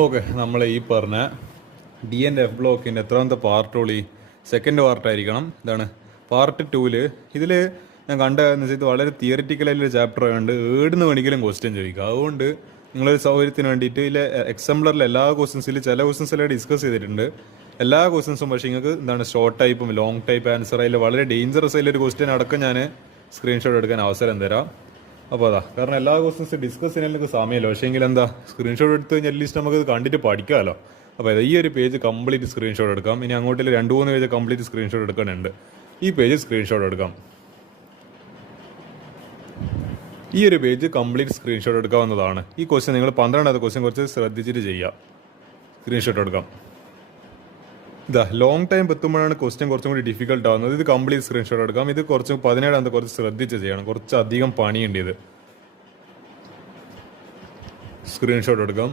Okay, നമ്മൾ ഈ പറഞ്ഞ ഡി ആൻഡ് എഫ് ബ്ലോക്കിൻ്റെ എത്രാമത്തെ പാർട്ടോളി സെക്കൻഡ് പാർട്ടായിരിക്കണം. ഇതാണ് പാർട്ട് 2. ഇതിൽ ഞാൻ കണ്ടതെന്ന് വെച്ചാൽ ഇത് വളരെ തിയറിറ്റിക്കലായിട്ടുള്ള ചാപ്റ്റർ ആയതുകൊണ്ട് ഏടുന്ന് വേണമെങ്കിലും ക്വസ്റ്റ്യൻ ചോദിക്കുക. അതുകൊണ്ട് നിങ്ങളൊരു സൗകര്യത്തിന് വേണ്ടിയിട്ട് ഇതിൽ എക്സാംപ്ലറിൽ എല്ലാ ക്വസ്റ്റ്യൻസിൽ ചില ക്വസ്റ്റ്യൻസിലെ ഡിസ്കസ് ചെയ്തിട്ടുണ്ട്. എല്ലാ ക്വസ്റ്റ്യൻസും പക്ഷേ നിങ്ങൾക്ക് എന്താണ് ഷോർട്ട് ടൈപ്പും ലോങ് ടൈപ്പ് ആൻസർ അതിൽ വളരെ ഡേഞ്ചറസ് ആയിട്ടുള്ള ഒരു ക്വസ്റ്റ്യൻ അടക്കം ഞാൻ സ്ക്രീൻഷോട്ട് എടുക്കാൻ അവസരം തരാം. അപ്പോൾ അതാ കാരണം എല്ലാ ക്വസ്റ്റ്യൻസ് ഡിസ്കസ് ചെയ്യാൻ എനിക്ക് സമയമല്ലോ. പക്ഷേ എങ്കിൽ എന്താ സ്ക്രീൻഷോട്ട് എടുത്ത് കഴിഞ്ഞാൽ അറ്റ്ലീസ്റ്റ് നമുക്ക് കണ്ടിട്ട് പഠിക്കാമല്ലോ. അപ്പോൾ ഈ ഒരു പേജ് കംപ്ലീറ്റ് സ്ക്രീൻഷോട്ട് എടുക്കാം. ഇനി അങ്ങോട്ടിൽ 2-3 പേജ് കംപ്ലീറ്റ് സ്ക്രീൻഷോട്ട് എടുക്കാനുണ്ട്. ഈ പേജ് സ്ക്രീൻഷോട്ട് എടുക്കാം. ഈ ഒരു പേജ് കംപ്ലീറ്റ് സ്ക്രീൻഷോട്ട് എടുക്കാവുന്നതാണ്. ഈ ക്വസ്റ്റ്യൻ നിങ്ങൾ 12ാമത്തെ ക്വസ്റ്റ്യൻ കുറച്ച് ശ്രദ്ധിച്ചിട്ട് ചെയ്യാം. സ്ക്രീൻഷോട്ട് എടുക്കാം. ഇതാ ലോങ് ടൈം എത്തുമ്പോഴാണ് ക്വസ്റ്റ്യൻ കുറച്ചും കൂടി ഡിഫിക്കൽട്ട് ആവുന്നത്. ഇത് കംപ്ലീറ്റ് സ്ക്രീൻഷോട്ട് എടുക്കാം. ഇത് കുറച്ച് 17ാമത്തെ കുറച്ച് ശ്രദ്ധിച്ച് ചെയ്യണം. കുറച്ച് അധികം പണിയുണ്ട് ഇത്. സ്ക്രീൻഷോട്ട് എടുക്കാം.